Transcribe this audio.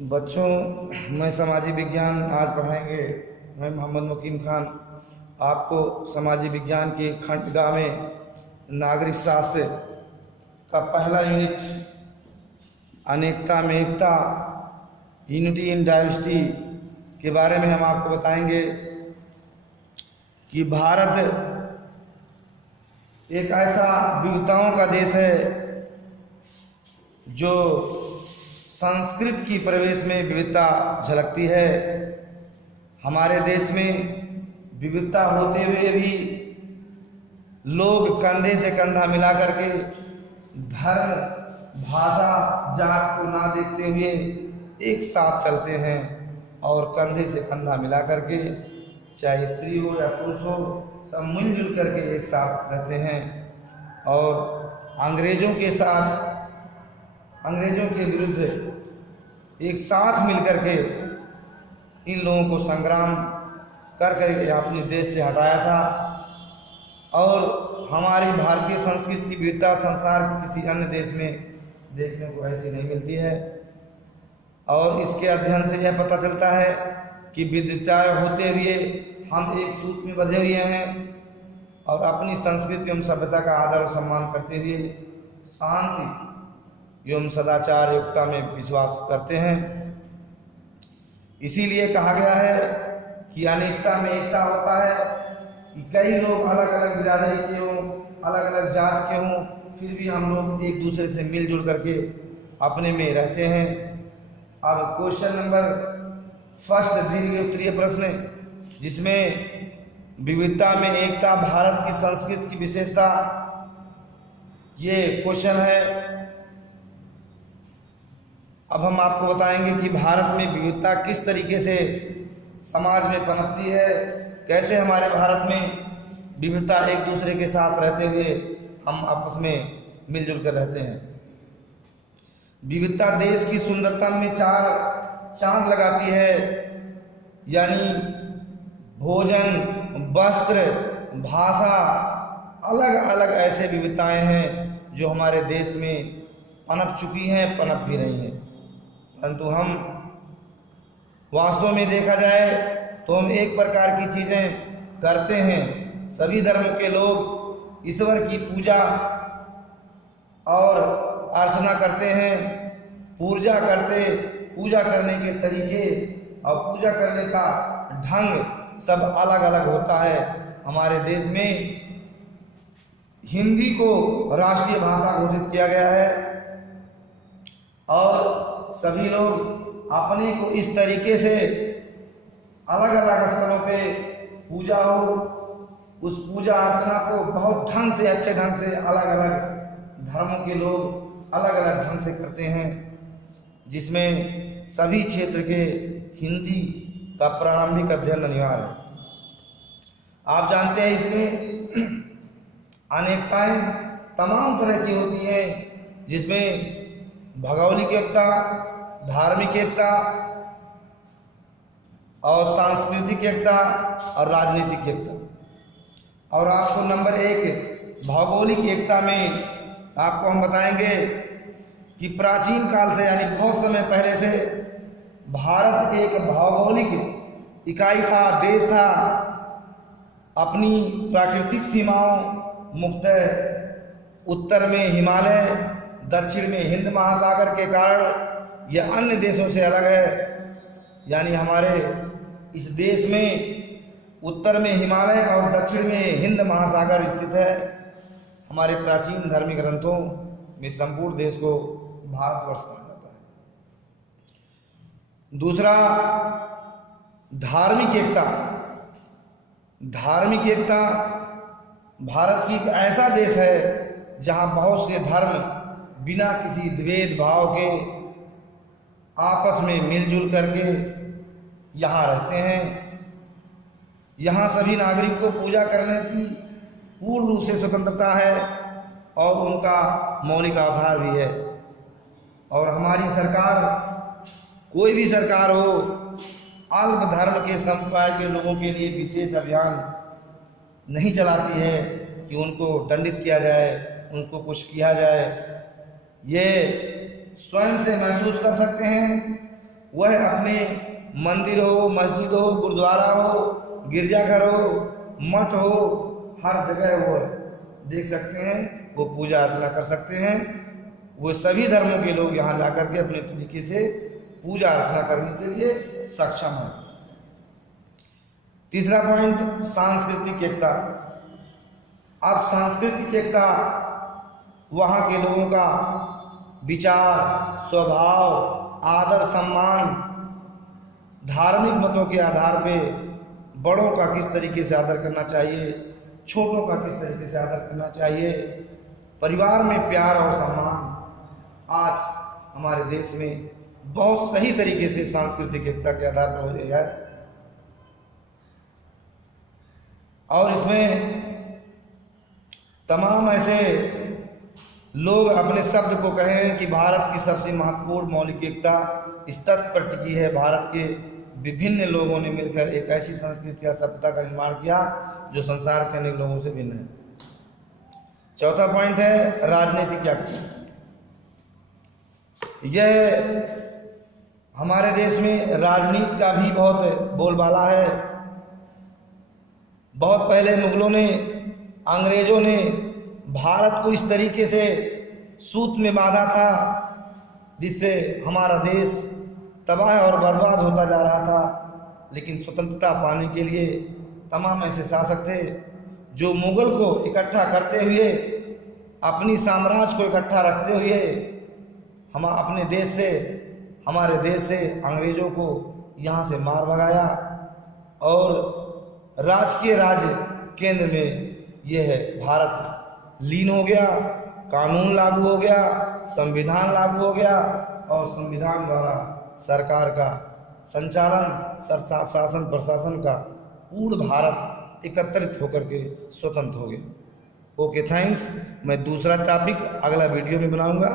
बच्चों, मैं समाजी विज्ञान आज पढ़ाएंगे। मैं मोहम्मद मुकीम खान आपको समाजी विज्ञान के खंड गा में नागरिक शास्त्र का पहला यूनिट अनेकता में एकता, यूनिटी इन डाइवर्सिटी के बारे में हम आपको बताएंगे कि भारत एक ऐसा विविधताओं का देश है जो संस्कृत की प्रवेश में विविधता झलकती है। हमारे देश में विविधता होते हुए भी लोग कंधे से कंधा मिला करके धर्म, भाषा, जात को ना देखते हुए एक साथ चलते हैं और कंधे से कंधा मिला करके, चाहे स्त्री हो या पुरुष हो, सब मिलजुल करके एक साथ रहते हैं और अंग्रेजों के विरुद्ध एक साथ मिलकर के इन लोगों को संग्राम कर करके अपने देश से हटाया था। और हमारी भारतीय संस्कृति की विविधता संसार के किसी अन्य देश में देखने को ऐसी नहीं मिलती है। और इसके अध्ययन से यह पता चलता है कि विविधताएं होते हुए हम एक सूत्र में बंधे हुए हैं और अपनी संस्कृति एवं सभ्यता का आदर और सम्मान करते हुए शांति एवं सदाचार युक्ता में विश्वास करते हैं। इसीलिए कहा गया है कि अनेकता में एकता होता है कि कई लोग अलग अलग बिरादरी के हों, अलग अलग जात के हों, फिर भी हम लोग एक दूसरे से मिलजुल करके अपने में रहते हैं। अब क्वेश्चन नंबर फर्स्ट दीर्घ उत्तरीय प्रश्न, जिसमें विविधता में एकता भारत की संस्कृति की विशेषता, ये क्वेश्चन है। अब हम आपको बताएंगे कि भारत में विविधता किस तरीके से समाज में पनपती है, कैसे हमारे भारत में विविधता एक दूसरे के साथ रहते हुए हम आपस में मिलजुल कर रहते हैं। विविधता देश की सुंदरता में चार चांद लगाती है, यानी भोजन, वस्त्र, भाषा, अलग अलग ऐसे विविधताएं हैं जो हमारे देश में पनप चुकी हैं, पनप भी रही हैं। परंतु हम वास्तव में देखा जाए तो हम एक प्रकार की चीज़ें करते हैं। सभी धर्मों के लोग ईश्वर की पूजा और अर्चना करते हैं, पूजा करने के तरीके और पूजा करने का ढंग सब अलग अलग होता है। हमारे देश में हिंदी को राष्ट्रीय भाषा घोषित किया गया है और सभी लोग अपने को इस तरीके से अलग अलग स्थलों पे पूजा हो, उस पूजा अर्चना को बहुत ढंग से, अच्छे ढंग से अलग अलग धर्मों के लोग अलग अलग ढंग से करते हैं, जिसमें सभी क्षेत्र के हिंदी का प्रारंभिक अध्ययन अनिवार्य है। आप जानते हैं इसमें अनेकताएं तमाम तरह की होती हैं, जिसमें भौगोलिक एकता, धार्मिक एकता और सांस्कृतिक एकता और राजनीतिक एकता। और आपको नंबर एक भौगोलिक एकता में आपको हम बताएंगे कि प्राचीन काल से, यानी बहुत समय पहले से भारत एक भौगोलिक इकाई था, देश था। अपनी प्राकृतिक सीमाओं मुख्यतः उत्तर में हिमालय, दक्षिण में हिंद महासागर के कारण यह अन्य देशों से अलग है। यानी हमारे इस देश में उत्तर में हिमालय और दक्षिण में हिंद महासागर स्थित है। हमारे प्राचीन धार्मिक ग्रंथों में संपूर्ण देश को भारतवर्ष कहा जाता है। दूसरा, धार्मिक एकता। धार्मिक एकता भारत की एक ऐसा देश है जहां बहुत से धर्म बिना किसी द्वेष भाव के आपस में मिलजुल करके यहाँ रहते हैं। यहाँ सभी नागरिक को पूजा करने की पूर्ण रूप से स्वतंत्रता है और उनका मौलिक आधार भी है। और हमारी सरकार, कोई भी सरकार हो, अल्प धर्म के संप्रदाय के लोगों के लिए विशेष अभियान नहीं चलाती है कि उनको दंडित किया जाए, उनको कुछ किया जाए। ये स्वयं से महसूस कर सकते हैं वह अपने मंदिर हो, मस्जिद हो, गुरुद्वारा हो, गिरजाघर हो, मठ हो, हर जगह वो देख सकते हैं, वो पूजा अर्चना कर सकते हैं। वो सभी धर्मों के लोग यहाँ जाकर के अपने तरीके से पूजा अर्चना करने के लिए सक्षम हैं। तीसरा पॉइंट, सांस्कृतिक एकता। अब सांस्कृतिक एकता वहाँ के लोगों का विचार, स्वभाव, आदर सम्मान, धार्मिक मतों के आधार पे बड़ों का किस तरीके से आदर करना चाहिए, छोटों का किस तरीके से आदर करना चाहिए, परिवार में प्यार और सम्मान आज हमारे देश में बहुत सही तरीके से सांस्कृतिक एकता के आधार पर हो गया है। और इसमें तमाम ऐसे लोग अपने शब्द को कहें कि भारत की सबसे महत्वपूर्ण मौलिक एकता इस तथ्य पर टिकी है, भारत के विभिन्न लोगों ने मिलकर एक ऐसी संस्कृति या सभ्यता का निर्माण किया जो संसार के अनेक लोगों से भिन्न है। चौथा पॉइंट है राजनीतिक एकता। यह हमारे देश में राजनीति का भी बहुत बोलबाला है। बहुत पहले मुगलों ने, अंग्रेजों ने भारत को इस तरीके से सूत में बांधा था जिससे हमारा देश तबाह और बर्बाद होता जा रहा था। लेकिन स्वतंत्रता पाने के लिए तमाम ऐसे शासक थे जो मुगल को इकट्ठा करते हुए, अपनी साम्राज्य को इकट्ठा रखते हुए हम अपने देश से, हमारे देश से अंग्रेजों को यहाँ से मार भगाया और राजकीय राज्य केंद्र में यह है भारत लीन हो गया, कानून लागू हो गया, संविधान लागू हो गया और संविधान द्वारा सरकार का संचालन, शासन प्रशासन का पूर्ण भारत एकत्रित होकर के स्वतंत्र हो गया। Okay, thanks. मैं दूसरा टॉपिक अगला वीडियो में बनाऊंगा।